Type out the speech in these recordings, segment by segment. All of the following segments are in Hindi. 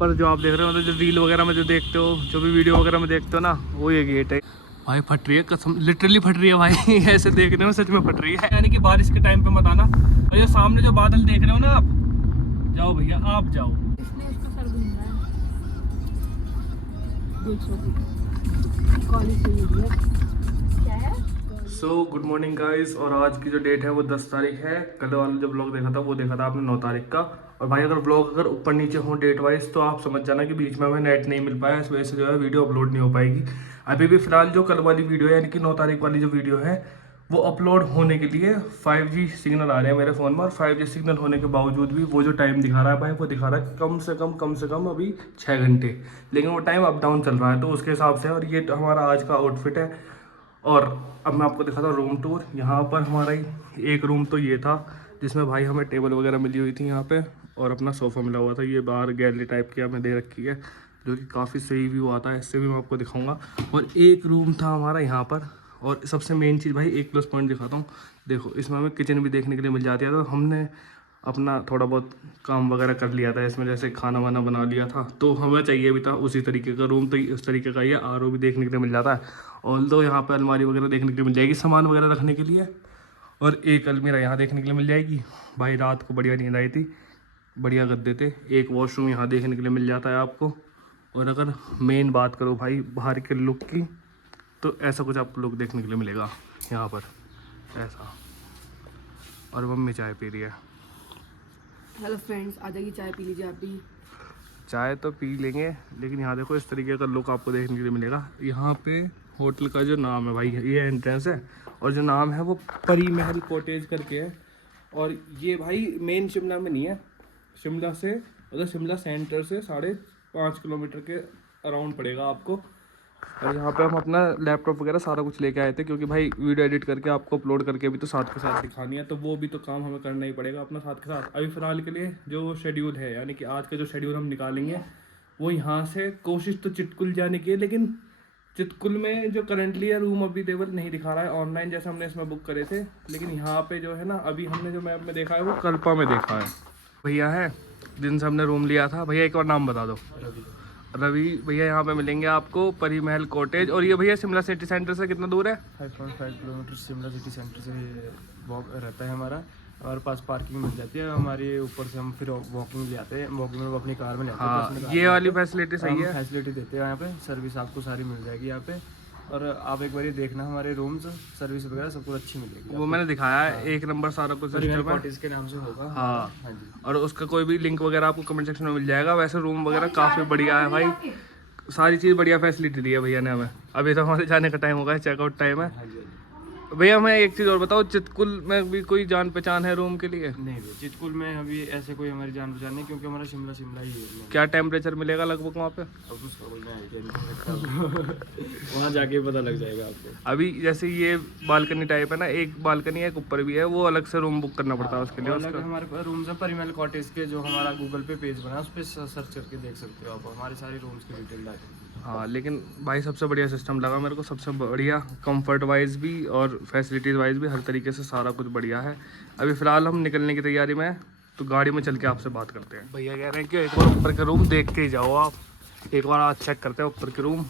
पर जो आप देख रहे हो मतलब जो रील वगैरह में जो देखते हो, जो भी वीडियो वगैरह में देखते हो ना, वो ये गेट है भाई। फट रही है कसम, लिटरली फट रही है भाई। ऐसे देखने में सच में फट रही है। यानी कि बारिश के टाइम पे मत आना। और ये सामने जो बादल देख रहे हो ना आप, जाओ भैया आप जाओ। इसने इसका सर घूम रहा है। कॉलेज से ही है क्या है। So good morning guys. और आज की जो डेट है वो 10 तारीख है। कल वाला जो ब्लॉग देखा था वो देखा था आपने 9 तारीख का। और भाई अगर ब्लॉग अगर ऊपर नीचे हो डेट वाइज तो आप समझ जाना कि बीच में हमें नेट नहीं मिल पाया, इस वजह से जो है वीडियो अपलोड नहीं हो पाएगी। अभी भी फिलहाल जो कल वाली वीडियो है यानी कि 9 तारीख वाली जो वीडियो है वो अपलोड होने के लिए 5G सिग्नल आ रहे हैं मेरे फ़ोन में। और 5G सिग्नल होने के बावजूद भी वो जो टाइम दिखा रहा है भाई, वो दिखा रहा है कम से कम अभी 6 घंटे। लेकिन वो टाइम अप डाउन चल रहा है तो उसके हिसाब से। और ये हमारा आज का आउटफिट है। और अब मैं आपको दिखाता हूँ रूम टूर। यहाँ पर हमारा ही एक रूम तो ये था जिसमें भाई हमें टेबल वगैरह मिली हुई थी यहाँ पे, और अपना सोफ़ा मिला हुआ था। ये बाहर गैलरी टाइप की हमें दे रखी है जो कि काफ़ी सही व्यू आता है, इससे भी मैं आपको दिखाऊंगा। और एक रूम था हमारा यहाँ पर। और सबसे मेन चीज़ भाई, एक प्लस पॉइंट दिखाता हूँ। देखो इसमें हमें किचन भी देखने के लिए मिल जाती है। तो हमने अपना थोड़ा बहुत काम वगैरह कर लिया था इसमें, जैसे खाना वाना बना लिया था, तो हमें चाहिए भी था उसी तरीके का रूम। तो उस तरीके का ये RO भी देखने के लिए मिल जाता है। ऑल दो यहाँ पे अलमारी वगैरह देखने के लिए मिल जाएगी सामान वगैरह रखने के लिए। और एक अलमीरा यहाँ देखने के लिए मिल जाएगी। भाई रात को बढ़िया नींद आई थी, बढ़िया गद्दे थे। एक वॉशरूम यहाँ देखने के लिए मिल जाता है आपको। और अगर मेन बात करो भाई बाहर के लुक की, तो ऐसा कुछ आपको लुक देखने के लिए मिलेगा यहाँ पर, ऐसा। और मम्मी चाय पी रही है। हेलो फ्रेंड्स, आधा की चाय पी लीजिए आप भी। चाय तो पी लेंगे, लेकिन यहाँ देखो इस तरीके का लुक आपको देखने के लिए मिलेगा। यहाँ पे होटल का जो नाम है भाई, ये एंट्रेंस है। और जो नाम है वो परी महल कॉटेज करके है। और ये भाई मेन शिमला में नहीं है, शिमला से मतलब शिमला सेंटर से 5.5 किलोमीटर के अराउंड पड़ेगा आपको। और यहाँ पे हम अपना लैपटॉप वगैरह सारा कुछ लेके आए थे, क्योंकि भाई वीडियो एडिट करके आपको अपलोड करके भी तो साथ के साथ दिखानी है, तो वो भी तो काम हमें करना ही पड़ेगा अपना साथ के साथ। अभी फ़िलहाल के लिए जो शेड्यूल है, यानी कि आज का जो शेड्यूल हम निकालेंगे वो यहाँ से कोशिश तो चिटकुल जाने की है, लेकिन चितकुल में जो करंटली है रूम अवेलेबल नहीं दिखा रहा है ऑनलाइन, जैसे हमने इसमें बुक करे थे। लेकिन यहाँ पे जो है ना, अभी हमने जो मैप में देखा है वो कल्पा में देखा है। भैया है जिनसे हमने रूम लिया था। भैया एक बार नाम बता दो। रवि भैया यहाँ पे मिलेंगे आपको, परी महल कॉटेज। और ये भैया शिमला सिटी सेंटर से कितना दूर है? 5.5 किलोमीटर शिमला सिटी सेंटर से वॉक रहता है हमारा। हमारे पास पार्किंग मिल जाती है हमारे ऊपर से, हम फिर वॉकिंग ले आते हैं। वॉकिंग में अपनी कार में ले आते हैं। हाँ, ये वाली फैसिलिटी सही है। फैसिलिटी देते हैं यहाँ पे, सर्विस आपको सारी मिल जाएगी यहाँ पे। और आप एक बार ये देखना, हमारे रूम्स सर्विस वगैरह सब कुछ अच्छी मिलेगी। वो मैंने दिखाया है, एक नंबर सारा कुछ सिस्टम है। कॉटेज के नाम से होगा। हाँ हाँ जी। और उसका कोई भी लिंक वगैरह आपको कमेंट सेक्शन में मिल जाएगा। वैसे रूम वगैरह काफ़ी बढ़िया है भाई, सारी चीज़ बढ़िया फैसिलिटी दी है भैया ने हमें। अभी तो हमारे जाने का टाइम होगा, चेकआउट टाइम है। हाँ जी। भैया मैं एक चीज़ और बताओ, चितकुल में भी कोई जान पहचान है रूम के लिए? नहीं भैया, चितकुल में अभी ऐसे कोई हमारी जान पहचान नहीं, क्योंकि हमारा शिमला शिमला ही है। क्या टेम्परेचर मिलेगा लगभग वहाँ पे? अब उसका कोई आइडिया नहीं, वहाँ जाके पता लग जाएगा आपको। अभी जैसे ये बालकनी टाइप है ना, एक बालकनी है एक ऊपर भी है, वो अलग से रूम बुक करना पड़ता है उसके लिए। अलग हमारे पास रूम्स है परिमल कॉटेज के, जो हमारा गूगल पे पेज बना है उस पर सर्च करके देख सकते हो आप हमारे सारे रूम्स की डिटेल डाल। हाँ लेकिन भाई सबसे बढ़िया सिस्टम लगा मेरे को, सबसे बढ़िया कंफर्ट वाइज भी और फैसिलिटीज़ वाइज भी, हर तरीके से सारा कुछ बढ़िया है। अभी फ़िलहाल हम निकलने की तैयारी में हैं, तो गाड़ी में चल के आपसे बात करते हैं। भैया कह रहे हैं कि एक बार ऊपर के रूम देख के ही जाओ आप। एक बार आज चेक करते हैं ऊपर के रूम।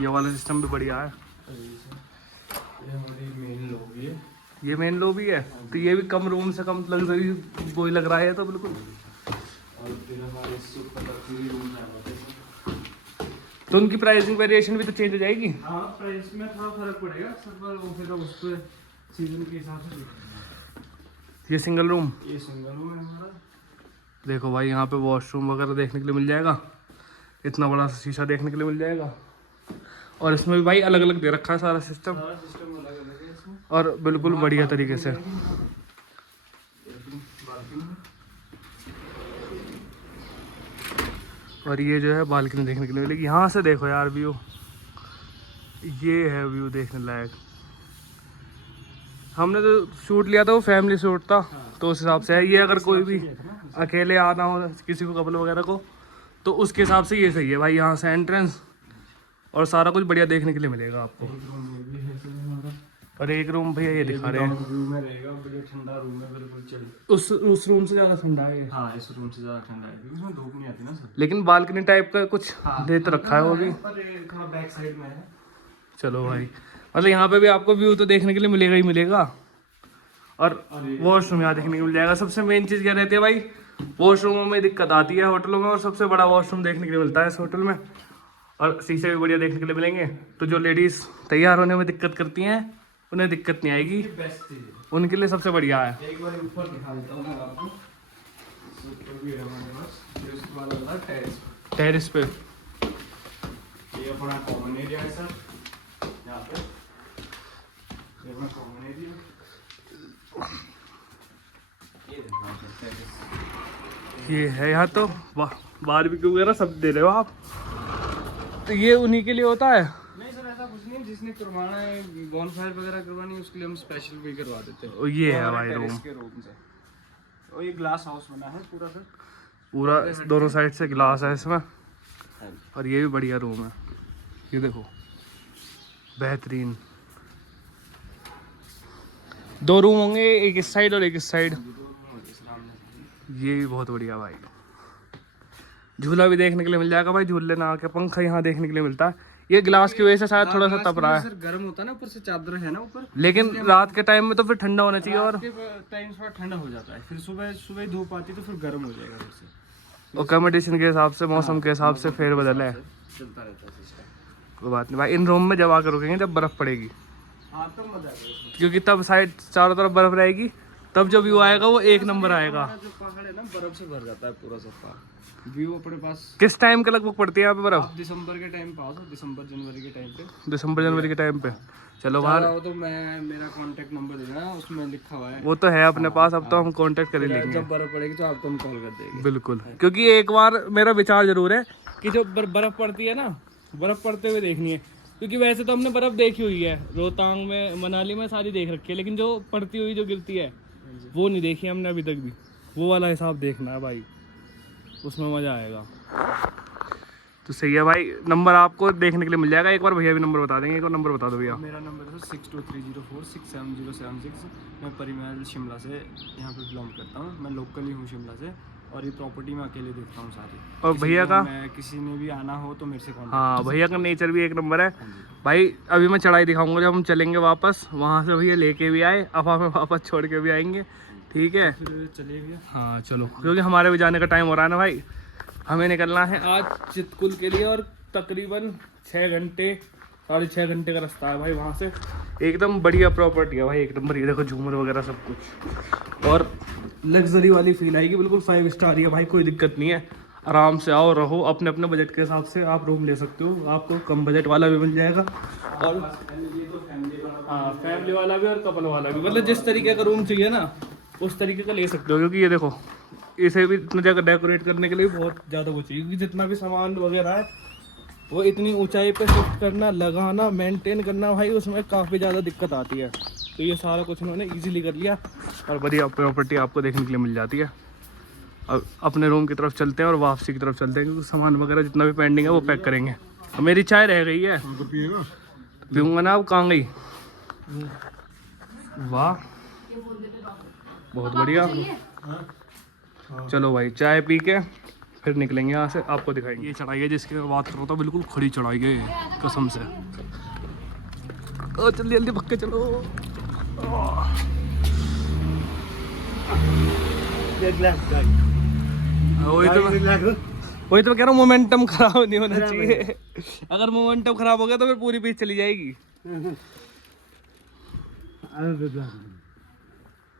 ये वाला सिस्टम भी बढ़िया है। ये हमारी मेन लॉबी है। ये मेन लॉबी है, तो ये भी कम रूम से कम लग्जरी कोई लग रहा है तो बिल्कुल। और फिर हमारे रूम है, तो उनकी प्राइसिंग वेरिएशन भी तो चेंज हो जाएगी। हाँ प्राइस में थोड़ा फर्क पड़ेगा सब, वो फिर उस पर सीजन के हिसाब से। ये सिंगल रूम, ये सिंगल रूम है हमारा। देखो भाई यहाँ पे वॉशरूम वगैरह देखने के लिए मिल जाएगा, इतना बड़ा शीशा देखने के लिए मिल जाएगा। और इसमें भी भाई अलग अलग दे रखा है सारा सिस्टम, अलग अलग है इसमें। और बिल्कुल बढ़िया तरीके से। और ये जो है बालकनी देखने के लिए मिलेगी। यहाँ से देखो यार व्यू, ये है व्यू देखने लायक। हमने जो शूट लिया था वो फैमिली शूट था, तो उस हिसाब से है ये। अगर कोई भी अकेले आना हो किसी को, कपल वगैरह को, तो उसके हिसाब से ये सही है भाई। यहाँ से एंट्रेंस और सारा कुछ बढ़िया देखने के लिए मिलेगा आपको। और एक रूम भैया ये दिखा रहे हैं, रूम में रहेगा, बड़ा ठंडा रूम है, बिल्कुल चिल। उस रूम से ज़्यादा ठंडा है ये। हाँ, इस रूम से ज़्यादा ठंडा है क्योंकि इसमें धूप नहीं आती ना सर। लेकिन बालकनी टाइप का कुछ दे तो रखा है वो भी। पर ये थोड़ा बैक साइड में है। चलो भाई, मतलब यहाँ पे भी आपको व्यू तो देखने के लिए मिलेगा ही मिलेगा, और वॉशरूम यहाँ देखने को मिल जाएगा। सबसे मेन चीज़ क्या रहती है भाई, वॉशरूमों में दिक्कत आती है होटलों में, और सबसे बड़ा वॉशरूम देखने के लिए मिलता है इस होटल में, और शीशे भी बढ़िया देखने के लिए मिलेंगे। तो जो लेडीज़ तैयार होने में दिक्कत करती हैं उन्हें दिक्कत नहीं आएगी, बेस्ट चीज़ है, उनके लिए सबसे बढ़िया है। एक बार ऊपर दिखा देता हूँ मैं आपको। ऊपर भी है हमारे पास, ये उसके बाद आता है टेरेस पे ये अपना कॉमन एरिया है सर, यहाँ पे ये अपना कॉमन एरिया। ये देखो आप टेरेस, ये है यहाँ तो बारबेक्यू वगैरह सब दे रहे हो आप, तो ये उन्हीं के लिए होता है। नहीं सर ऐसा कुछ नहीं, जिसने करवाना है बॉनफायर वगैरह करवानी है उसके लिए हम स्पेशल भी करवा देते हैं। और ये है भाई रूम, के रूम से, और ये ग्लास हाउस बना है पूरा सर, पूरा दोनों साइड से ग्लास है इसमें, और ये भी बढ़िया रूम है। ये देखो बेहतरीन, 2 रूम होंगे, एक इस साइड और एक इस साइड। ये भी बहुत बढ़िया भाई, झूला भी देखने के लिए मिल जाएगा भाई, झूले ना आके पंखा यहाँ देखने के लिए मिलता है। ये ग्लास की वजह से शायद थोड़ा सा तप रहा है सर, गर्म होता है ना, ऊपर से चादर है ना ऊपर, लेकिन रात के टाइम में तो फिर ठंडा होना चाहिए, और टाइम थोड़ा ठंडा हो जाता है, फिर सुबह सुबह धूप आती है तो फिर गर्म हो जाएगा फिर से। कंडीशन के हिसाब से, मौसम के हिसाब से फेर बदल है, चलता रहता है सिस्टम, कोई बात नहीं भाई। इन रूम में जब आकर रुकेंगे जब बर्फ पड़ेगी, हाँ तो मजा आएगा, क्योंकि तब साइड चारों तरफ बर्फ रहेगी, तब जो व्यू आएगा वो एक नंबर आएगा। जो पहाड़ है ना बर्फ से भर जाता है पूरा सब, व्यू अपने पास। किस टाइम के लगभग पड़ती है यहाँ पे बर्फ? आप दिसंबर के टाइम पे आओ, दिसंबर जनवरी के टाइम पे, दिसंबर जनवरी के टाइम पे। चलो बाहर, आओ तो मैं मेरा कांटेक्ट नंबर दे देना, उसमें लिखा हुआ है, वो तो है अपने पास, अब तो हम कांटेक्ट कर ही लेंगे। जब बर्फ पड़ेगी तो आपको हम कॉल कर देंगे। बिल्कुल, क्योंकि एक बार मेरा विचार जरूर है कि जो बर्फ पड़ती है ना, बर्फ पड़ते हुए देखनी है, क्योंकि वैसे तो हमने बर्फ देखी हुई है रोहतांग में, मनाली में सारी देख रखी है, लेकिन जो पड़ती हुई जो गिरती है वो नहीं देखी हमने अभी तक भी। वो वाला हिसाब देखना है भाई, उसमें मज़ा आएगा। तो सही है भाई, नंबर आपको देखने के लिए मिल जाएगा। एक बार भैया भी नंबर बता देंगे, एक और नंबर बता दो भैया। मेरा नंबर है 6230467076। मैं परिमल शिमला से यहाँ पे बिलोंग करता हूँ, मैं लोकल ही हूँ शिमला से, और ये प्रॉपर्टी में अकेले देखता हूँ सारी। और भैया का, मैं किसी ने भी आना हो तो मेरे से कॉन्टेक्ट। हाँ भैया का नेचर भी एक नंबर है भाई। अभी मैं चढ़ाई दिखाऊंगा जब हम चलेंगे वापस, वहाँ से भैया लेके भी आए, अफा में वापस छोड़ के भी आएंगे, ठीक है? फिर चलिए भैया। हाँ चलो, क्योंकि हमारे भी जाने का टाइम हो रहा है ना भाई, हमें निकलना है आज चितकुल के लिए, और तकरीबन 6 घंटे 6.5 घंटे का रास्ता है भाई वहाँ से। एकदम बढ़िया प्रॉपर्टी है भाई, एक नंबर। ये देखो झूमर वगैरह सब कुछ, और लग्जरी वाली फील आएगी, बिल्कुल 5 स्टार ही है भाई, कोई दिक्कत नहीं है। आराम से आओ, रहो, अपने अपने बजट के हिसाब से आप रूम ले सकते हो, आपको कम बजट वाला भी मिल जाएगा, और हाँ फैमिली वाला भी और कपल वाला भी, मतलब जिस तरीके का रूम चाहिए ना उस तरीके का ले सकते हो। क्योंकि ये देखो, इसे भी इतना जगह डेकोरेट करने के लिए बहुत ज़्यादा वो चाहिए, क्योंकि जितना भी सामान वगैरह है वो इतनी ऊंचाई पे शिफ्ट करना, लगाना, मेंटेन करना भाई, उसमें काफ़ी ज़्यादा दिक्कत आती है। तो ये सारा कुछ उन्होंने इजीली कर लिया, और बढ़िया प्रॉपर्टी आपको देखने के लिए मिल जाती है। अब अपने रूम की तरफ चलते हैं और वापसी की तरफ चलते हैं, क्योंकि सामान वगैरह जितना भी पेंडिंग है वो पैक करेंगे। और मेरी चाय रह गई है, पीऊँगा ना। अब कहाँ गई? वाह बहुत बढ़िया। चलो भाई चाय पी के फिर निकलेंगे यहाँ से, आपको दिखाएंगे। ये चढ़ाई है जिसकी मैं बात कर रहा था, बिल्कुल खड़ी चढ़ाई है कसम से। जल्दी जल्दी पक्के चलो। वही तो कह रहा हूँ, मोमेंटम खराब नहीं होना चाहिए। अगर मोमेंटम खराब हो गया तो फिर पूरी पीछे चली जाएगी।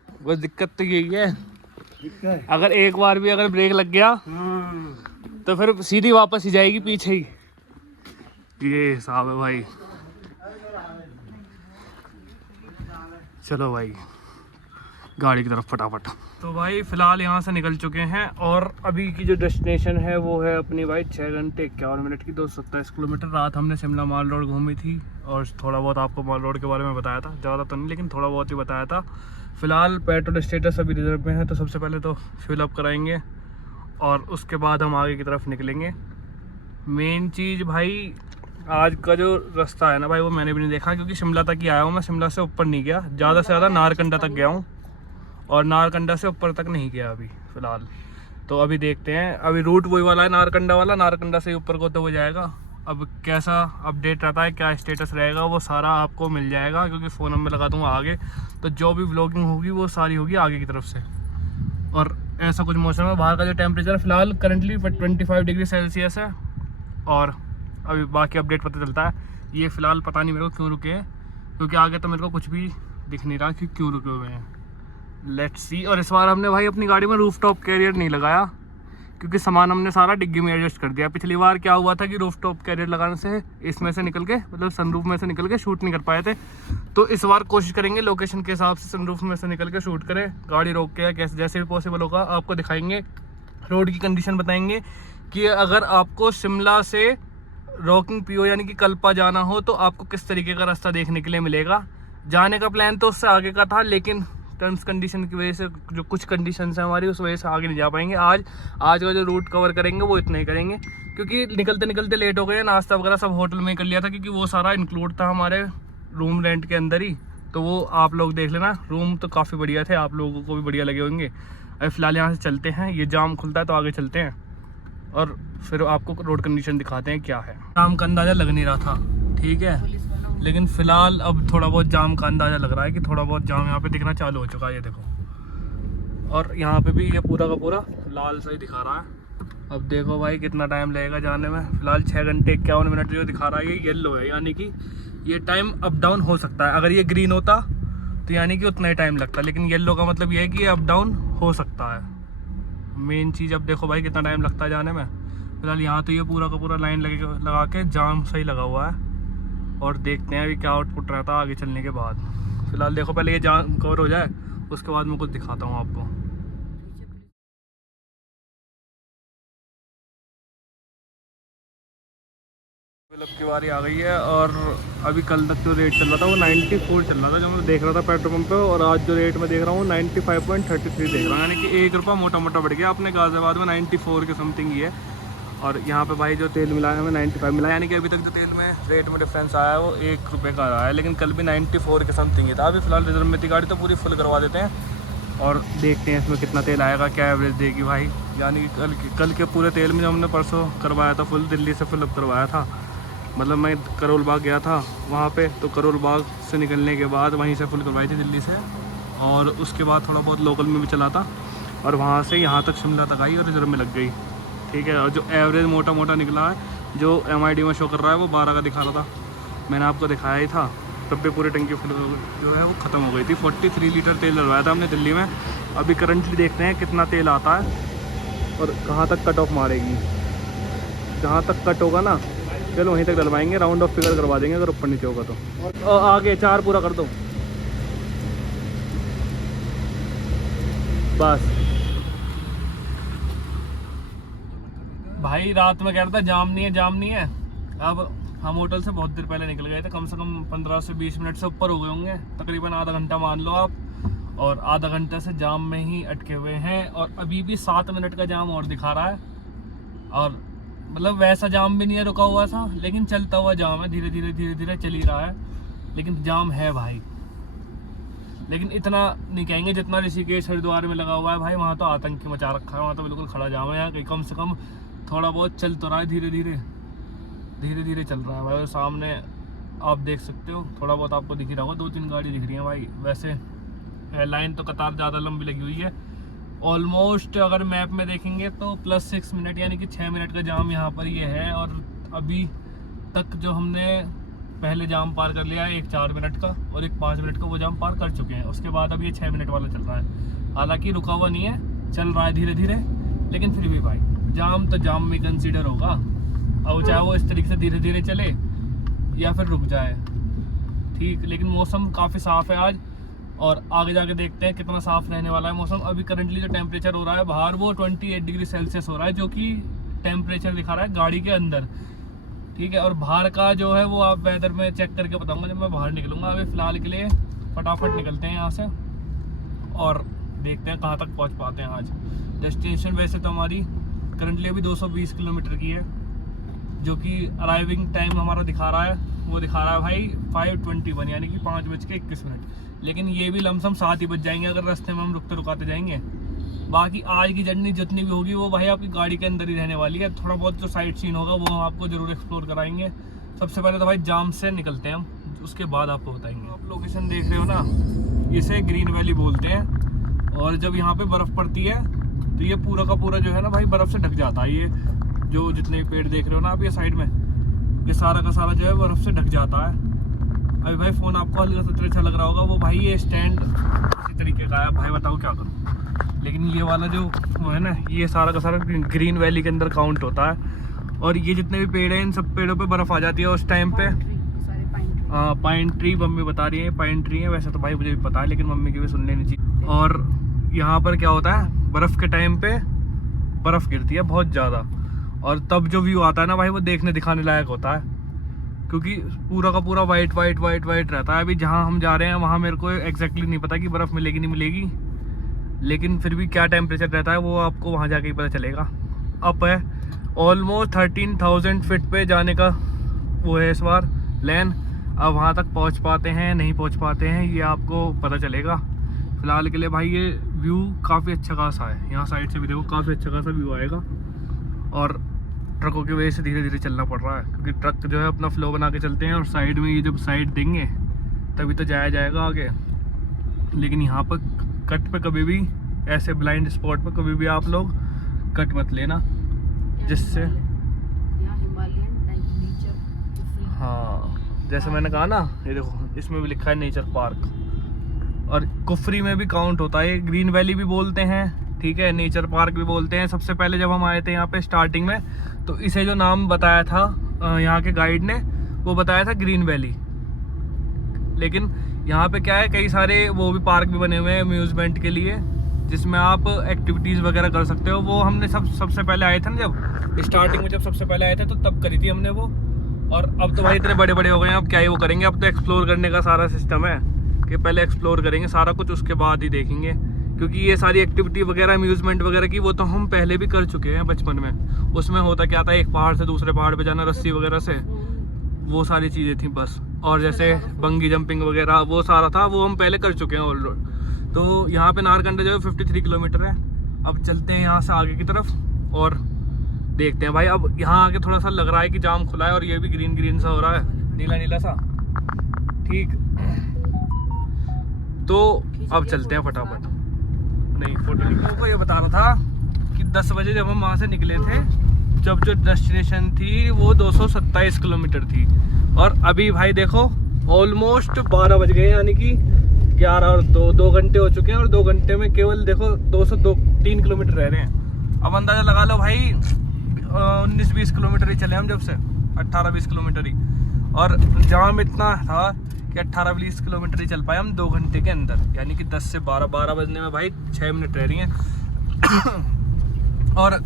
बस दिक्कत तो यही है, अगर एक बार भी अगर ब्रेक लग गया तो फिर सीधी वापस ही जाएगी पीछे ही। ये हिसाब है भाई। चलो भाई गाड़ी की तरफ फटाफट। तो भाई फ़िलहाल यहाँ से निकल चुके हैं, और अभी की जो डेस्टिनेशन है वो है अपनी भाई 6 घंटे 51 मिनट की 227 किलोमीटर। रात हमने शिमला माल रोड घूमी थी, और थोड़ा बहुत आपको माल रोड के बारे में बताया था, ज़्यादा तो नहीं लेकिन थोड़ा बहुत ही बताया था। फ़िलहाल पेट्रोल स्टेटस अभी रिजर्व में है, तो सबसे पहले तो फिल अप कराएंगे और उसके बाद हम आगे की तरफ निकलेंगे। मेन चीज़ भाई आज का जो रास्ता है ना भाई वो मैंने भी नहीं देखा, क्योंकि शिमला तक ही आया हूँ मैं, शिमला से ऊपर नहीं गया। ज़्यादा से ज़्यादा नारकंडा तक गया हूँ और नारकंडा से ऊपर तक नहीं गया अभी फ़िलहाल। तो अभी देखते हैं, अभी रूट वही वाला है नारकंडा वाला, नारकंडा से ऊपर को तो हो जाएगा। अब कैसा अपडेट रहता है, क्या स्टेटस रहेगा, वो सारा आपको मिल जाएगा, क्योंकि फ़ोन नंबर लगा दूँगा आगे। तो जो भी व्लॉगिंग होगी वो सारी होगी आगे की तरफ से। और ऐसा कुछ मौसम है, बाहर का जो टेम्परेचर फ़िलहाल करंटली 25 डिग्री सेल्सियस है। और अभी बाकी अपडेट पता चलता है। ये फ़िलहाल पता नहीं मेरे को क्यों रुके हैं, क्योंकि आगे तो मेरे को कुछ भी दिख नहीं रहा कि क्यों रुके हुए हैं। Let's see. और इस बार हमने भाई अपनी गाड़ी में रूफटॉप कैरियर नहीं लगाया, क्योंकि सामान हमने सारा डिग्गी में एडजस्ट कर दिया। पिछली बार क्या हुआ था कि रूफटॉप कैरियर लगाने से इसमें से निकल के, मतलब सनरूफ में से निकल के शूट नहीं कर पाए थे। तो इस बार कोशिश करेंगे लोकेशन के हिसाब से सनरूफ में से निकल के शूट करें, गाड़ी रोक के, कैसे जैसे भी पॉसिबल होगा आपको दिखाएंगे। रोड की कंडीशन बताएंगे कि अगर आपको शिमला से रॉकिंग पीओ यानी कि कल्पा जाना हो तो आपको किस तरीके का रास्ता देखने के लिए मिलेगा। जाने का प्लान तो उससे आगे का था, लेकिन टर्म्स कंडीशन की वजह से, जो कुछ कंडीशंस हैं हमारी, उस वजह से आगे नहीं जा पाएंगे। आज का जो रूट कवर करेंगे वो इतना ही करेंगे, क्योंकि निकलते निकलते लेट हो गए। नाश्ता वगैरह सब होटल में ही कर लिया था, क्योंकि वो सारा इंक्लूड था हमारे रूम रेंट के अंदर ही। तो वो आप लोग देख लेना, रूम तो काफ़ी बढ़िया थे, आप लोगों को भी बढ़िया लगे होंगे। अभी फ़िलहाल यहाँ से चलते हैं, ये जाम खुलता है तो आगे चलते हैं और फिर आपको रोड कंडीशन दिखाते हैं क्या है। जाम का अंदाज़ा लग नहीं रहा था, ठीक है, लेकिन फ़िलहाल अब थोड़ा बहुत जाम का अंदाज़ा लग रहा है कि थोड़ा बहुत जाम यहाँ पे दिखना चालू हो चुका है, ये देखो। और यहाँ पे भी ये पूरा का पूरा लाल सा ही दिखा रहा है। अब देखो भाई कितना टाइम लगेगा जाने में। फ़िलहाल 6 घंटे 51 मिनट जो दिखा रहा है, ये येलो है, यानी कि ये टाइम अप डाउन हो सकता है। अगर ये ग्रीन होता तो यानी कि उतना ही टाइम लगता, लेकिन येलो का मतलब ये है कि ये अप डाउन हो सकता है। मेन चीज़ अब देखो भाई कितना टाइम लगता है जाने में। फ़िलहाल यहाँ तो ये पूरा का पूरा लाइन लगा के जाम सही लगा हुआ है, और देखते हैं अभी क्या आउटपुट रहता है आगे चलने के बाद। फ़िलहाल देखो पहले ये जाम कवर हो जाए, उसके बाद मैं कुछ दिखाता हूँ आपको। अब की बारी आ गई है, और अभी कल तक जो रेट चल रहा था वो 94 चल रहा था, जो मैं देख रहा था पेट्रोल पंप पे, और आज जो रेट मैं देख रहा हूँ 95.33 देख रहा हूँ, यानी कि 1 रुपया मोटा मोटा बढ़ गया। अपने गाज़ियाबाद में 94 के समथिंग ही है। और यहाँ पे भाई जो तेल मिला है हमें 95 मिला, यानी कि अभी तक जो तेल में रेट में डिफरेंस आया है वो 1 रुपये का आया है, लेकिन कल भी 94 के समथिंग ही था। अभी फ़िलहाल रिजर्व में थी गाड़ी, तो पूरी फुल करवा देते हैं और देखते हैं इसमें कितना तेल आएगा, क्या एवरेज देगी भाई। यानी कि कल के पूरे तेल में जो हमने परसों करवाया था फुल, दिल्ली से फुल अप करवाया था, मतलब मैं करोल बाग गया था वहाँ पे, तो करोल बाग से निकलने के बाद वहीं से फुल करवाई थी दिल्ली से, और उसके बाद थोड़ा बहुत लोकल में भी चला था, और वहाँ से यहाँ तक शिमला तक आई और रिजर्व में लग गई, ठीक है। और जो एवरेज मोटा मोटा निकला है, जो MID में शो कर रहा है, वो 12 का दिखा रहा था, मैंने आपको दिखाया ही था। तब भी पूरी टंकी फुल जो है वो ख़त्म हो गई थी। 43 लीटर तेल डलवाया था हमने दिल्ली में। अभी करंटली देखते हैं कितना तेल आता है और कहाँ तक कट ऑफ मारेगी। जहाँ तक कट होगा ना, चलो वहीं तक डलवाएंगे, राउंड ऑफ फिगर करवा देंगे अगर ऊपर नीचे होगा तो। और आगे 4 पूरा कर दो बस। भाई रात में कह रहा था जाम नहीं है, जाम नहीं है। अब हम होटल से बहुत देर पहले निकल गए थे, कम से कम 15 से 20 मिनट से ऊपर हो गए होंगे, तकरीबन आधा घंटा मान लो आप, और आधा घंटे से जाम में ही अटके हुए हैं। और अभी भी 7 मिनट का जाम और दिखा रहा है, और मतलब वैसा जाम भी नहीं है रुका हुआ सा, लेकिन चलता हुआ जाम है, धीरे धीरे चल ही रहा है, लेकिन जाम है भाई। लेकिन इतना नहीं कहेंगे जितना ऋषिकेश हरिद्वार में लगा हुआ है भाई, वहाँ तो आतंक मचा रखा है, वहाँ तो बिल्कुल खड़ा जाम है। यहाँ कहीं कम से कम थोड़ा बहुत चल तो रहा है, धीरे धीरे चल रहा है भाई। और सामने आप देख सकते हो, थोड़ा बहुत आपको दिख ही रहा होगा, 2-3 गाड़ी दिख रही है भाई। वैसे लाइन तो कतार ज़्यादा लंबी लगी हुई है, ऑलमोस्ट अगर मैप में देखेंगे तो +6 मिनट, यानी कि 6 मिनट का जाम यहाँ पर ये है। और अभी तक जो हमने पहले जाम पार कर लिया है, एक 4 मिनट का और एक 5 मिनट का, वो जाम पार कर चुके हैं। उसके बाद अब ये 6 मिनट वाला चल रहा है, हालांकि रुका हुआ नहीं है, चल रहा है धीरे धीरे, लेकिन फिर भी भाई जाम तो जाम में कंसीडर होगा। अब चाहे वो इस तरीके से धीरे धीरे चले या फिर रुक जाए, ठीक। लेकिन मौसम काफ़ी साफ़ है आज, और आगे जाके देखते हैं कितना साफ़ रहने वाला है मौसम। अभी करंटली जो टेम्परेचर हो रहा है बाहर, वो 28 डिग्री सेल्सियस हो रहा है, जो कि टेम्परेचर दिखा रहा है गाड़ी के अंदर, ठीक है। और बाहर का जो है वो आप वेदर में चेक करके बताऊंगा जब मैं बाहर निकलूँगा। अभी फ़िलहाल के लिए फटाफट निकलते हैं यहाँ से और देखते हैं कहाँ तक पहुँच पाते हैं आज। डेस्टिनेशन वैसे तो हमारी करंटली अभी 220 किलोमीटर की है, जो कि अराइविंग टाइम हमारा दिखा रहा है, वो दिखा रहा है भाई 5:21 यानी कि 5:21। लेकिन ये भी लमसम 7 ही बज जाएंगे अगर रास्ते में हम रुकते रुकाते जाएंगे। बाकी आज की जर्नी जितनी भी होगी वो भाई आपकी गाड़ी के अंदर ही रहने वाली है। थोड़ा बहुत जो साइट सीन होगा वो हम आपको ज़रूर एक्सप्लोर कराएंगे। सबसे पहले तो भाई जाम से निकलते हैं हम, उसके बाद आपको बताएंगे। आप लोकेशन देख रहे हो ना, इसे ग्रीन वैली बोलते हैं। और जब यहाँ पे बर्फ़ पड़ती है तो ये पूरा का पूरा जो है ना भाई बर्फ़ से ढक जाता है। ये जो जितने पेड़ देख रहे हो ना आप ये साइड में, ये सारा का सारा जो है बर्फ़ से ढक जाता है। अभी भाई फ़ोन आपको हल्का सा अच्छा लग रहा होगा, वो भाई ये स्टैंड इसी तरीके का है। भाई बताओ क्या करूँ, लेकिन ये वाला जो वो है ना, ये सारा का सारा ग्रीन वैली के अंदर काउंट होता है। और ये जितने भी पेड़ हैं इन सब पेड़ों पे बर्फ़ आ जाती है उस टाइम पे। पाइन ट्री मम्मी बता रही है, पाइन ट्री है। वैसे तो भाई मुझे भी पता है, लेकिन मम्मी की भी सुन लेनी चाहिए। और यहाँ पर क्या होता है, बर्फ़ के टाइम पे बर्फ़ गिरती है बहुत ज़्यादा, और तब जो व्यू आता है ना भाई वो देखने दिखाने लायक होता है, क्योंकि पूरा का पूरा वाइट वाइट वाइट वाइट रहता है। अभी जहाँ हम जा रहे हैं वहाँ मेरे को एग्जैक्टली नहीं पता कि बर्फ़ मिलेगी नहीं मिलेगी, लेकिन फिर भी क्या टेम्परेचर रहता है वो आपको वहाँ जाके ही पता चलेगा। अप है ऑलमोस्ट 13,000 फीट पे जाने का वो है इस बार लैन। अब वहाँ तक पहुँच पाते हैं नहीं पहुँच पाते हैं ये आपको पता चलेगा। फ़िलहाल के लिए भाई ये व्यू काफ़ी अच्छा खासा है, यहाँ साइड से भी देखो काफ़ी अच्छा खासा व्यू आएगा। और ट्रकों की वजह से धीरे धीरे चलना पड़ रहा है, क्योंकि ट्रक जो है अपना फ्लो बना के चलते हैं और साइड में ये जब साइड देंगे तभी तो जाया जाएगा आगे। लेकिन यहाँ पर कट पे कभी भी, ऐसे ब्लाइंड स्पॉट पे कभी भी आप लोग कट मत लेना, जिससे हाँ जैसे मैंने कहा ना, ये देखो इसमें भी लिखा है नेचर पार्क, और कुफरी में भी काउंट होता है। ग्रीन वैली भी बोलते हैं, ठीक है, नेचर पार्क भी बोलते हैं। सबसे पहले जब हम आए थे यहाँ पे स्टार्टिंग में, तो इसे जो नाम बताया था यहाँ के गाइड ने, वो बताया था ग्रीन वैली। लेकिन यहाँ पे क्या है, कई सारे वो भी पार्क भी बने हुए हैं अम्यूज़मेंट के लिए, जिसमें आप एक्टिविटीज़ वगैरह कर सकते हो। वो हमने सबसे पहले आए थे ना, जब स्टार्टिंग में जब सबसे पहले आए थे तो तब करी थी हमने वो। और अब तो भाई इतने बड़े बड़े हो गए हैं, अब क्या ही वो करेंगे। अब तो एक्सप्लोर करने का सारा सिस्टम है कि पहले एक्सप्लोर करेंगे सारा कुछ, उसके बाद ही देखेंगे। क्योंकि ये सारी एक्टिविटी वगैरह अम्यूज़मेंट वगैरह की वो तो हम पहले भी कर चुके हैं बचपन में। उसमें होता क्या था, एक पहाड़ से दूसरे पहाड़ पे जाना रस्सी वगैरह से, वो सारी चीज़ें थी बस। और जैसे बंगी जंपिंग वगैरह वो सारा था, वो हम पहले कर चुके हैं ऑल रोड। तो यहाँ पे नारकंडा जो है 53 किलोमीटर है। अब चलते हैं यहाँ से आगे की तरफ और देखते हैं भाई। अब यहाँ आगे थोड़ा सा लग रहा है कि जाम खुला है और ये भी ग्रीन ग्रीन सा हो रहा है, नीला नीला सा, ठीक। तो अब चलते हैं फटाफट। नहीं फोटो लोगों को ये बता रहा था कि 10 बजे जब हम वहाँ से निकले थे, जब जो डेस्टिनेशन थी वो 227 किलोमीटर थी, और अभी भाई देखो ऑलमोस्ट 12 बज गए, यानी कि 11 और 2 घंटे हो चुके हैं। और 2 घंटे में केवल देखो 203 किलोमीटर रह रहे हैं। अब अंदाज़ा लगा लो भाई 19-20 किलोमीटर ही चले हम, जब से 18-20 किलोमीटर ही। और जाम इतना था कि 18-20 किलोमीटर ही चल पाए हम 2 घंटे के अंदर, यानी कि 10 से 12 बजने में भाई 6 मिनट रह रही हैं। और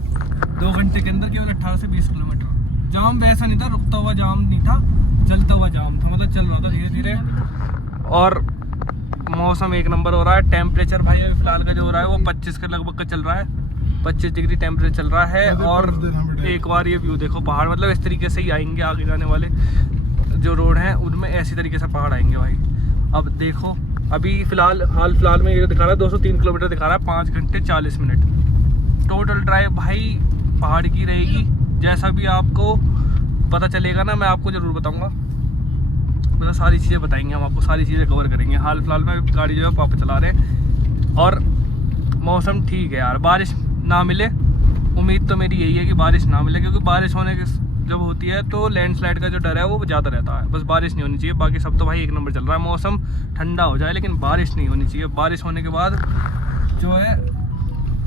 2 घंटे के अंदर केवल 18 से 20 किलोमीटर। जाम वैसा नहीं था, रुकता हुआ जाम नहीं था, चलता हुआ जाम था, मतलब चल रहा था धीरे धीरे। और मौसम एक नंबर हो रहा है। टेम्परेचर भाई अभी फिलहाल का जो हो रहा है वो 25 के लगभग का चल रहा है, 25 डिग्री टेम्परेचर चल रहा है। और एक बार ये व्यू देखो, पहाड़ मतलब इस तरीके से ही आएंगे आगे जाने वाले जो रोड हैं उनमें, ऐसी तरीके से पहाड़ आएंगे भाई। अब देखो अभी हाल फिलहाल में ये दिखा रहा है 203 किलोमीटर दिखा रहा है, 5 घंटे 40 मिनट टोटल ड्राइव भाई पहाड़ की रहेगी। जैसा भी आपको पता चलेगा ना मैं आपको ज़रूर बताऊंगा, मतलब सारी चीज़ें बताएंगे हम आपको, सारी चीज़ें कवर करेंगे। हाल फिलहाल में गाड़ी जो है पापा चला रहे हैं। और मौसम ठीक है यार, बारिश ना मिले, उम्मीद तो मेरी यही है कि बारिश ना मिले, क्योंकि बारिश होने के जब होती है तो लैंडस्लाइड का जो डर है वो ज़्यादा रहता है। बस बारिश नहीं होनी चाहिए, बाकी सब तो भाई एक नंबर चल रहा है। मौसम ठंडा हो जाए लेकिन बारिश नहीं होनी चाहिए। बारिश होने के बाद जो है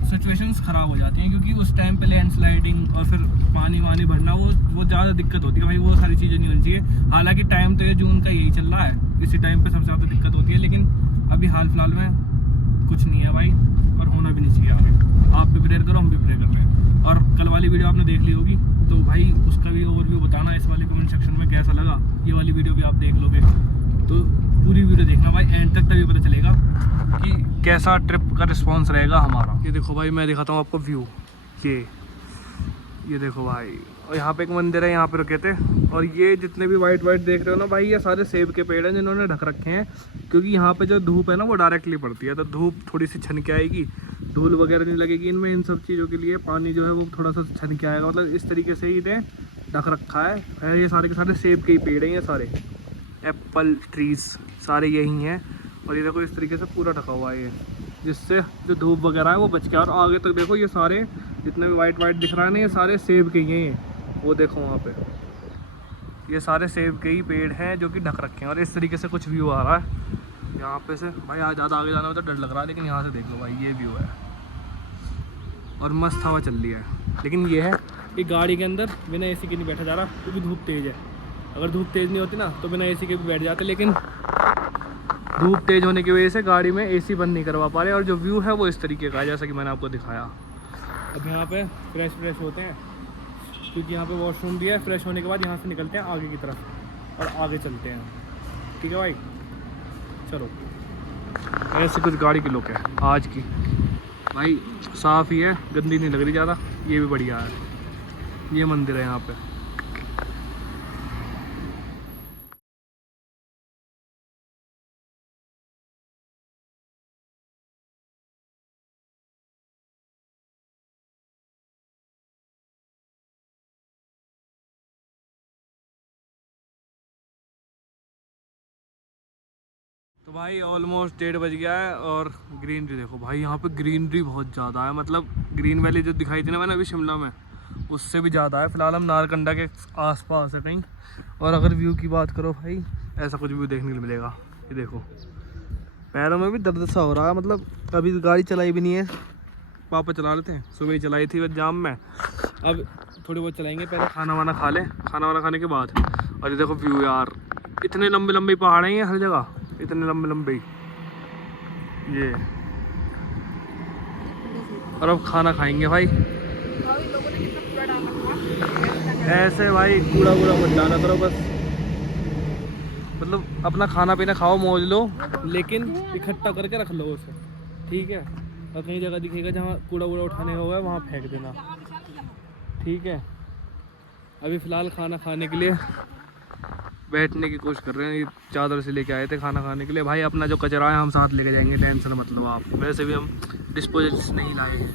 सिचुएशंस ख़राब हो जाती हैं, क्योंकि उस टाइम पे लैंडस्लाइडिंग और फिर पानी वानी भरना वो ज़्यादा दिक्कत होती है भाई। वो सारी चीज़ें नहीं होनी चाहिए। हालांकि टाइम तो ये जून का यही चल रहा है, इसी टाइम पे सबसे ज़्यादा दिक्कत होती है, लेकिन अभी हाल फिलहाल में कुछ नहीं है भाई, और होना भी नहीं चाहिए आगे। आप भी प्रेयर करो, हम भी प्रेयर कर रहे हैं। और कल वाली वीडियो आपने देख ली होगी, तो भाई उसका भी ओवरव्यू बताना इस वाले कमेंट सेक्शन में कैसा लगा। ये वाली वीडियो भी आप देख लोगे तो पूरी वीडियो देखना भाई एंड तक, तभी पता चलेगा कि कैसा ट्रिप का रिस्पांस रहेगा हमारा। ये देखो भाई मैं दिखाता हूँ आपको व्यू, ये देखो भाई, और यहाँ पे एक मंदिर है, यहाँ पे रुके थे। और ये जितने भी वाइट वाइट देख रहे हो ना भाई, ये सारे सेब के पेड़ हैं जिन्होंने ढक रखे हैं, क्योंकि यहाँ पे जो धूप है ना वो डायरेक्टली पड़ती है, तो धूप थोड़ी सी छन के आएगी, धूल वगैरह नहीं लगेगी इनमें। इन सब चीज़ों के लिए पानी जो है वो थोड़ा सा छन के आएगा, मतलब इस तरीके से ही इन्हें ढक रखा है। ये सारे के सारे सेब के ही पेड़ हैं, ये सारे एप्पल ट्रीज सारे यही हैं। और ये देखो इस तरीके से पूरा ढका हुआ है ये, जिससे जो धूप वगैरह है वो बच गया। और आगे तक देखो ये सारे जितने भी वाइट वाइट दिख रहा है ना, ये सारे सेब के ही हैं। वो देखो वहाँ पे ये सारे सेब के ही पेड़ हैं जो कि ढक रखे हैं। और इस तरीके से कुछ व्यू आ रहा है यहाँ पे से भाई। आज ज़्यादा आगे जाना में तो डर लग रहा है, लेकिन यहाँ से देख लो भाई, ये व्यू है और मस्त हवा चल रही है। लेकिन ये है कि गाड़ी के अंदर बिना एसी के नहीं बैठा जा रहा, क्योंकि धूप तेज़ है। अगर धूप तेज़ नहीं होती ना तो बिना एसी के भी बैठ जाते, लेकिन धूप तेज़ होने की वजह से गाड़ी में एसी बंद नहीं करवा पा रहे। और जो व्यू है वो इस तरीके का है जैसा कि मैंने आपको दिखाया। अब यहाँ पे फ्रेश होते हैं, क्योंकि यहाँ पे वॉशरूम भी है। फ्रेश होने के बाद यहाँ से निकलते हैं आगे की तरफ और आगे चलते हैं। ठीक है भाई, चलो। ऐसे कुछ गाड़ी की लुक है आज की भाई, साफ़ ही है, गंदी नहीं लग रही ज़्यादा। ये भी बढ़िया है। ये मंदिर है यहाँ पे। तो भाई ऑलमोस्ट 1:30 बज गया है और ग्रीनरी देखो भाई, यहाँ पे ग्रीनरी बहुत ज़्यादा है। मतलब ग्रीन वैली जो दिखाई थी ना मैंने अभी शिमला में, उससे भी ज़्यादा है। फ़िलहाल हम नारकंडा के आसपास है कहीं। और अगर व्यू की बात करो भाई, ऐसा कुछ व्यू देखने को मिलेगा। ये देखो पैरों में भी दर्द सा हो रहा है। मतलब अभी गाड़ी चलाई भी नहीं है, पापा चला रहे थे, सुबह ही चलाई थी जाम में। अब थोड़ी बहुत चलाएंगे, पहले खाना वाना खा लें, खाना वाना खाने के बाद। और ये देखो व्यू यार, इतने लंबे लंबे पहाड़ हैं ये हर जगह, इतने लंबे लंबे ये। और अब खाना खाएंगे भाई। ऐसे भाई कूड़ा वूड़ा मत डाला करो बस। मतलब अपना खाना पीना खाओ, मौज लो, लेकिन इकट्ठा करके रख लो उसे, ठीक है। और कहीं जगह दिखेगा जहाँ कूड़ा वूड़ा उठाने का होगा वहाँ फेंक देना, ठीक है। अभी फ़िलहाल खाना खाने के लिए बैठने की कोशिश कर रहे हैं। ये चादर से लेके आए थे खाना खाने के लिए। भाई अपना जो कचरा है हम साथ लेके जाएंगे, टेंशन मतलब आप। वैसे भी हम डिस्पोजल्स नहीं लाए हैं,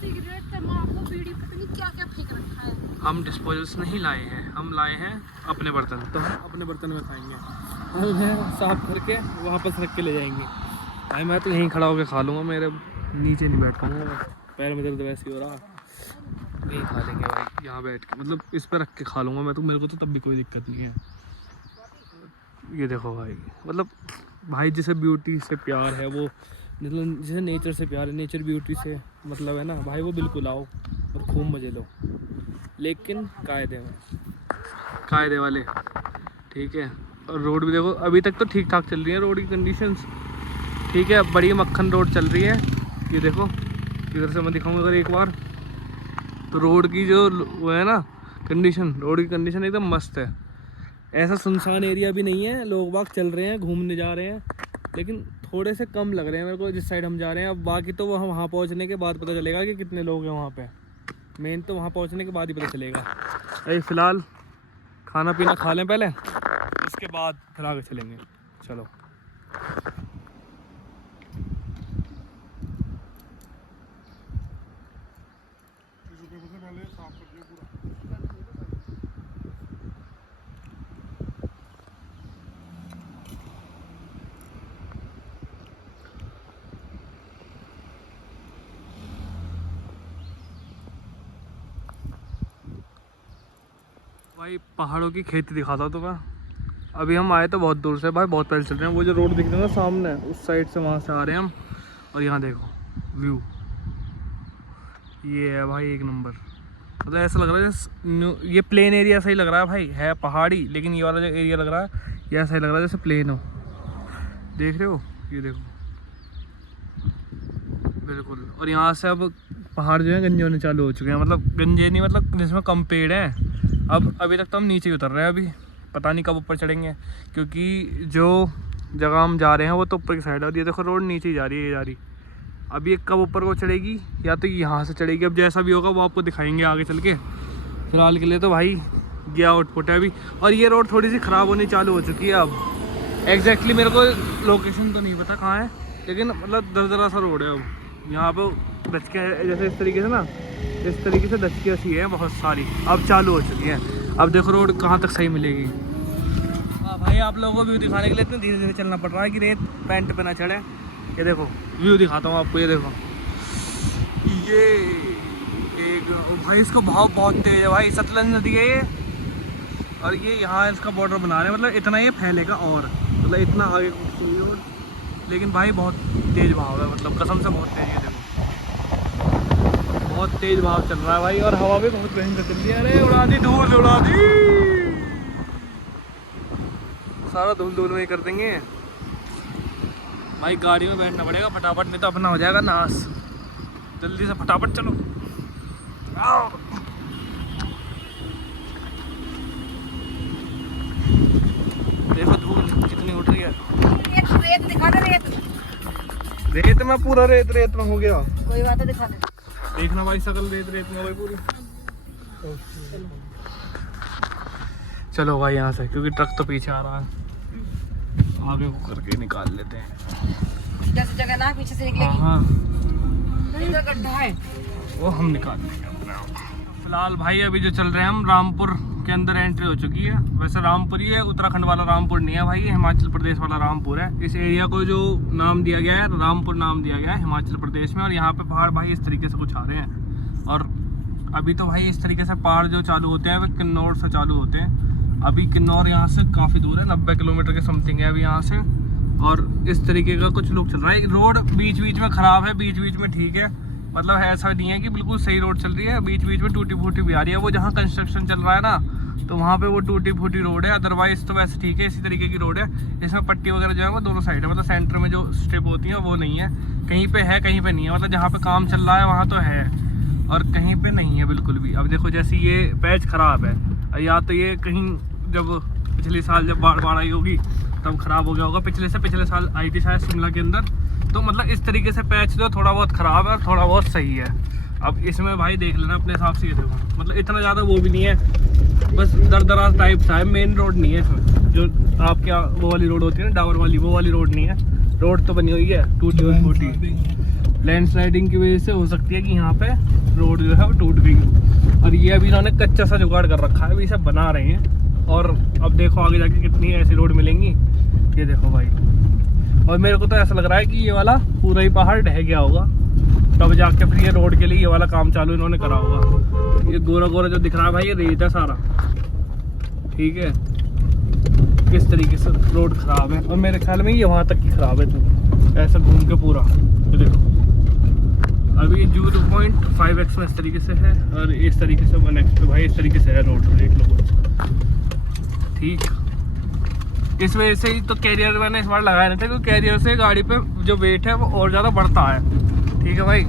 हम डिस्पोजल्स नहीं लाए हैं, हम लाए हैं अपने बर्तन। तो हम अपने बर्तन में खाएंगे और साफ करके वापस रख के ले जाएंगे। भाई मैं तो यहीं खड़ा होकर खा लूँगा, मेरे नीचे नहीं बैठ पाऊँगा, पैर में दर्द वैसे ही हो रहा। यहीं खा लेंगे भाई, यहाँ बैठ के, मतलब इस पर रख के खा लूँगा मैं तो। मेरे को तो तब भी कोई दिक्कत नहीं है। ये देखो भाई, मतलब भाई जिसे ब्यूटी से प्यार है, वो मतलब जिसे नेचर से प्यार है, नेचर ब्यूटी से मतलब है ना भाई, वो बिल्कुल आओ और खूब मज़े लो, लेकिन कायदे वाले, ठीक है। और रोड भी देखो अभी तक तो ठीक ठाक चल रही है रोड की कंडीशंस, ठीक है। बड़ी मक्खन रोड चल रही है। ये देखो इधर से मैं दिखाऊंगा अगर एक बार, तो रोड की जो वो है ना कंडीशन, रोड की कंडीशन एकदम मस्त है। ऐसा सुनसान एरिया भी नहीं है, लोग बाग चल रहे हैं, घूमने जा रहे हैं, लेकिन थोड़े से कम लग रहे हैं मेरे को जिस साइड हम जा रहे हैं। अब बाकी तो हम वहाँ पहुँचने के बाद पता चलेगा कि कितने लोग हैं वहाँ पे। मेन तो वहाँ पहुँचने के बाद ही पता चलेगा। अभी फ़िलहाल खाना पीना खा लें पहले, उसके बाद फिर आगे चलेंगे। चलो भाई, पहाड़ों की खेती दिखाता हूँ तुम्हें। अभी हम आए तो बहुत दूर से भाई, बहुत पहले चल रहे हैं। वो जो रोड दिख रहा है ना सामने, उस साइड से वहाँ से आ रहे हैं हम। और यहाँ देखो व्यू, ये है भाई एक नंबर। मतलब ऐसा लग रहा है जैसे ये प्लेन एरिया सही लग रहा है भाई, है पहाड़ी, लेकिन ये वाला जो एरिया लग रहा है ये ऐसा ही लग रहा है जैसे प्लेन हो। देख रहे हो, ये देखो बिल्कुल। और यहाँ से अब पहाड़ जो है गंजे होने चालू हो चुके हैं। मतलब गंजे नहीं, मतलब जिसमें कम पेड़ हैं। अब अभी तक तो हम नीचे ही उतर रहे हैं, अभी पता नहीं कब ऊपर चढ़ेंगे, क्योंकि जो जगह हम जा रहे हैं वो तो ऊपर की साइड है। और ये देखो रोड नीचे ही जा रही है, ये जा रही। अब ये कब ऊपर को चढ़ेगी, या तो यहाँ से चढ़ेगी। अब जैसा भी होगा वो आपको दिखाएंगे आगे चल के। फिलहाल के लिए तो भाई ये आउटपुट है अभी। और ये रोड थोड़ी सी ख़राब होनी चालू हो चुकी है अब। एग्जैक्टली मेरे को लोकेशन तो नहीं पता कहाँ है, लेकिन मतलब दरदरा सा रोड है अब। यहाँ पर दचके जैसे इस तरीके से ना, इस तरीके से दचके सी है बहुत सारी, अब चालू हो चुकी है। अब देखो रोड कहाँ तक सही मिलेगी। हाँ भाई, आप लोगों को व्यू दिखाने के लिए इतने धीरे धीरे चलना पड़ रहा है कि रेत पैंट पे ना चढ़े। ये देखो व्यू दिखाता हूँ आपको, ये देखो ये एक भाई, इसका भाव बहुत तेज है भाई। सतलज नदी है ये, और ये यहाँ इसका बॉर्डर बना रहे हैं। मतलब इतना ये फैलेगा और मतलब इतना आगे कुछ चाहिए और, लेकिन भाई बहुत तेज भाव है, मतलब कसम से बहुत तेज है। देखो बहुत तेज भाव चल रहा है भाई, और हवा भी बहुत भयंकर चल रही है। अरे उड़ा दी धूल, उड़ा दी सारा धूल धूल में ही कर देंगे भाई। गाड़ी में बैठना पड़ेगा फटाफट, नहीं तो अपना हो जाएगा नाश। जल्दी से फटाफट चलो। आओ। देखो धूल कितनी उठ रही है। रेत दिखा दे, रेत में पूरा रेत में हो गया। कोई बात है, दिखा दे। देखना भाई, सकल रेत में हो गई पूरी। चलो भाई यहाँ से, क्योंकि ट्रक तो पीछे आ रहा है, आगे को करके निकाल लेते हैं। जैसे जगह ना पीछे से निकलेगी। हाँ इधर गड्ढा है, वो हम निकाल लेंगे अपने आप। फिलहाल भाई अभी जो चल रहे हैं हम, रामपुर के अंदर एंट्री हो चुकी है। वैसे रामपुर ही है, उत्तराखंड वाला रामपुर नहीं है भाई, ये हिमाचल प्रदेश वाला रामपुर है। इस एरिया को जो नाम दिया गया है, रामपुर नाम दिया गया है हिमाचल प्रदेश में। और यहाँ पे पहाड़ भाई इस तरीके से कुछ आ रहे हैं। और अभी तो भाई इस तरीके से पहाड़ जो चालू होते हैं वे किन्नौर से चालू होते हैं। अभी किन्नौर यहाँ से काफ़ी दूर है, 90 किलोमीटर के समथिंग है अभी यहाँ से। और इस तरीके का कुछ लुक चल रहा है। रोड बीच बीच में ख़राब है, बीच बीच में ठीक है। मतलब ऐसा नहीं है कि बिल्कुल सही रोड चल रही है, बीच बीच में टूटी फूटी भी आ रही है। वो जहाँ कंस्ट्रक्शन चल रहा है ना, तो वहाँ पे वो टूटी फूटी रोड है। अदरवाइज तो वैसे ठीक है, इसी तरीके की रोड है। इसमें पट्टी वगैरह जो है वो दोनों साइड है, मतलब सेंटर में जो स्ट्रिप होती है वो नहीं है। कहीं पे है, कहीं पे नहीं है। मतलब जहाँ पे काम चल रहा है वहाँ तो है, और कहीं पे नहीं है बिल्कुल भी। अब देखो जैसे ये पैच ख़राब है, या तो ये कहीं जब पिछले साल जब बाढ़ आई होगी तब ख़राब हो गया होगा। पिछले साल आई थी शायद शिमला के अंदर। तो मतलब इस तरीके से पैच जो थोड़ा बहुत ख़राब है और थोड़ा बहुत सही है। अब इसमें भाई देख लेना अपने हिसाब से। ये देखो मतलब इतना ज़्यादा वो भी नहीं है, बस दरदराज टाइप सा है। मेन रोड नहीं है इसमें, जो आपके वो वाली रोड होती है ना डाबर वाली, वो वाली रोड नहीं है। रोड तो बनी हुई है टूटी हुई फूटी। लैंडस्लाइडिंग की वजह से हो सकती है कि यहाँ पे रोड जो है वो टूट गई हो। और ये अभी इन्होंने कच्चा सा जुगाड़ कर रखा है, अभी इसे बना रहे हैं। और अब देखो आगे जाके कितनी ऐसी रोड मिलेंगी। ये देखो भाई, और मेरे को तो ऐसा लग रहा है कि ये वाला पूरा ही पहाड़ ढह गया होगा, तब जाके फिर ये रोड के लिए ये वाला काम चालू इन्होंने करा होगा। ये गोरा गोरा जो दिख रहा है भाई, ये रेत है सारा, ठीक है। किस तरीके से रोड ख़राब है, और मेरे ख्याल में ये वहाँ तक की ख़राब है, तो ऐसा घूम के पूरा। ये देखो अभी 0.5x में इस तरीके से है, और इस तरीके से 1x पे भाई इस तरीके से है रोड, देख लो ठीक। इस वजह से ही तो कैरियर मैंने इस बार लगाया नहीं था, क्योंकि कैरियर से गाड़ी पे जो वेट है वो और ज़्यादा बढ़ता है, ठीक है भाई।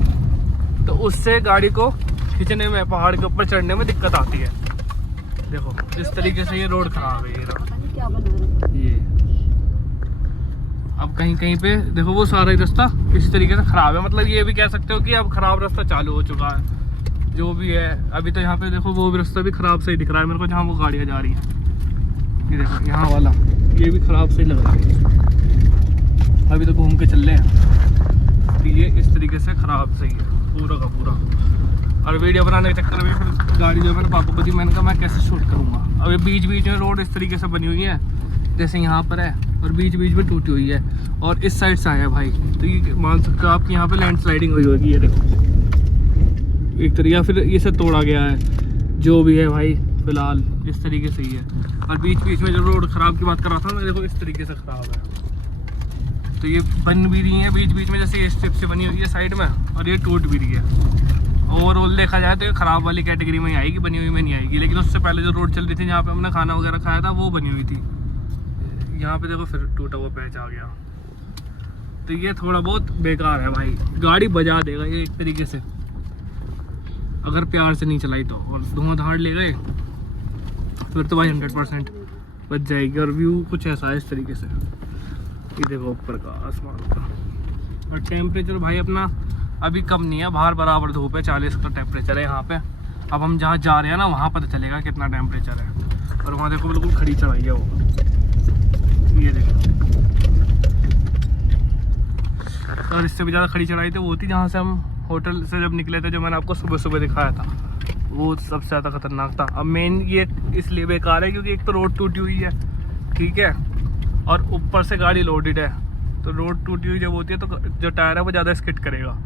तो उससे गाड़ी को खींचने में, पहाड़ के ऊपर चढ़ने में दिक्कत आती है। देखो इस तरीके से ये रोड ख़राब है। क्या बना रहे ये अब कहीं कहीं पे देखो वो सारा ही रास्ता इसी तरीके से ख़राब है। मतलब ये भी कह सकते हो कि अब ख़राब रास्ता चालू हो चुका है, जो भी है। अभी तो यहाँ पे देखो वो भी रास्ता भी ख़राब सही दिख रहा है मेरे को, जहाँ वो गाड़ियाँ जा रही हैं। ये देखो यहाँ वाला, ये भी ख़राब सही लग रहा है। अभी तो घूम के चल रहे हैं, तो ये इस तरीके से ख़राब सही है पूरा का पूरा। और वीडियो बनाने के चक्कर में फिर गाड़ी जो है मेरे पापा को दी, मैंने कहा मैं कैसे शूट करूँगा। अब ये बीच बीच में रोड इस तरीके से बनी हुई है, जैसे यहाँ पर है, और बीच बीच में टूटी हुई है, और इस साइड से आया भाई। तो ये मान सकते हो आप कि यहाँ पे लैंडस्लाइडिंग हुई होगी। ये देखो एक तरीका, फिर इसे तोड़ा गया है, जो भी है भाई फिलहाल इस तरीके से ही है। और बीच बीच में जो रोड ख़राब की बात कर रहा था मैं, देखो इस तरीके से ख़राब है। तो ये बन भी रही है बीच बीच में, जैसे ये स्टेप से बनी हुई है साइड में, और ये टूट भी रही है। ओवरऑल देखा जाए तो ये ख़राब वाली कैटेगरी में ही आएगी, बनी हुई में नहीं आएगी। लेकिन उससे पहले जो रोड चल रही थी, जहाँ पे हमने खाना वगैरह खाया था, वो बनी हुई थी। यहाँ पे देखो फिर टूटा हुआ पैच आ गया। तो ये थोड़ा बहुत बेकार है भाई, गाड़ी बजा देगा ये एक तरीके से, अगर प्यार से नहीं चलाई तो। और धुआं ले गए फिर तो भाई 100% बच जाएगी। और व्यू कुछ ऐसा है इस तरीके से, ये देखो ऊपर का आसमान का। और टेम्परेचर भाई अपना अभी कम नहीं है, बाहर बराबर धूप है, 40 का टेम्परेचर है यहाँ पे। अब हम जहाँ जा रहे हैं ना वहाँ पता चलेगा कितना टेम्परेचर है। और वहाँ देखो बिल्कुल खड़ी चढ़ाई है वो, ये देखो। और इससे भी ज़्यादा खड़ी चढ़ाई तो वो थी जहाँ से हम होटल से जब निकले थे, जो मैंने आपको सुबह सुबह दिखाया था, वो सबसे ज़्यादा खतरनाक था। अब मेन ये इसलिए बेकार है क्योंकि एक तो रोड टूटी हुई है, ठीक है, और ऊपर से गाड़ी लोडेड है। तो रोड टूटी हुई जब होती है तो जो टायर है वो ज़्यादा स्किड करेगा।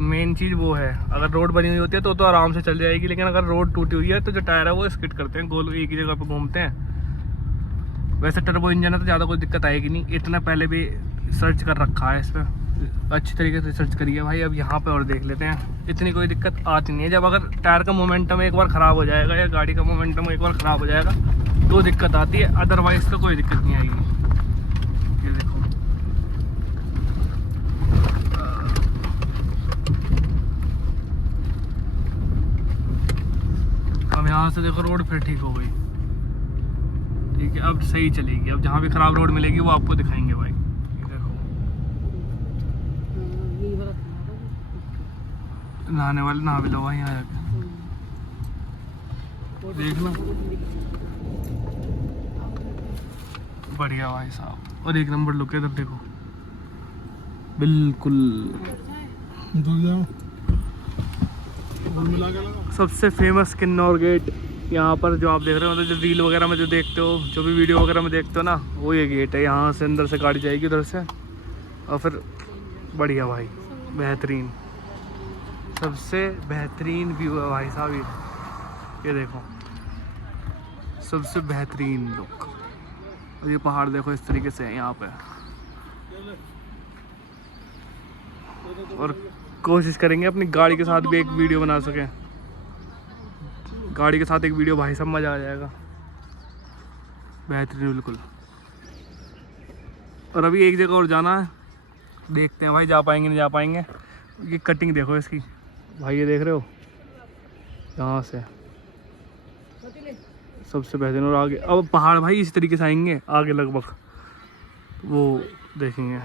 मेन चीज़ वो है। अगर रोड बनी हुई होती है तो आराम से चल जाएगी, लेकिन अगर रोड टूटी हुई है तो जो टायर है वो स्किड करते हैं, गोल एक ही जगह पर घूमते हैं। वैसे टर्बो इंजन है तो ज़्यादा कोई दिक्कत आएगी नहीं। इतना पहले भी सर्च कर रखा है इस पर, अच्छी तरीके से सर्च करिए भाई। अब यहाँ पे और देख लेते हैं, इतनी कोई दिक्कत आती नहीं है। जब अगर टायर का मोमेंटम एक बार ख़राब हो जाएगा या गाड़ी का मोमेंटम एक बार ख़राब हो जाएगा तो दिक्कत आती है, अदरवाइज़ तो कोई दिक्कत नहीं आएगी। ये देखो, अब यहाँ से देखो रोड फिर ठीक हो गई, ठीक है, अब सही चलेगी। अब जहाँ भी ख़राब रोड मिलेगी वो आपको दिखाएंगे भाई। यही वाला था। नहाने वाले नहा भी लो भाई यहाँ जाके, देखना बढ़िया भाई साहब। और एक नंबर लुक है इधर देखो, बिल्कुल सबसे फेमस किन्नौर गेट। यहाँ पर जो आप देख रहे हो, मतलब जो रील वगैरह में जो देखते हो, जो भी वीडियो वगैरह में देखते हो ना, वो ये गेट है। यहाँ से अंदर से गाड़ी जाएगी उधर से, और फिर बढ़िया भाई, बेहतरीन, सबसे बेहतरीन व्यू है भाई साहब। ये देखो, सबसे बेहतरीन लुक। और ये पहाड़ देखो इस तरीके से है यहाँ पे। और कोशिश करेंगे अपनी गाड़ी के साथ भी एक वीडियो बना सकें, गाड़ी के साथ एक वीडियो, भाई साहब मज़ा आ जाएगा, बेहतरीन बिल्कुल। और अभी एक जगह और जाना है, देखते हैं भाई जा पाएंगे नहीं जा पाएंगे। ये कटिंग देखो इसकी भाई, ये देख रहे हो, यहाँ से सबसे बेहतरीन। और आगे अब पहाड़ भाई इसी तरीके से आएंगे आगे लगभग, वो देखेंगे।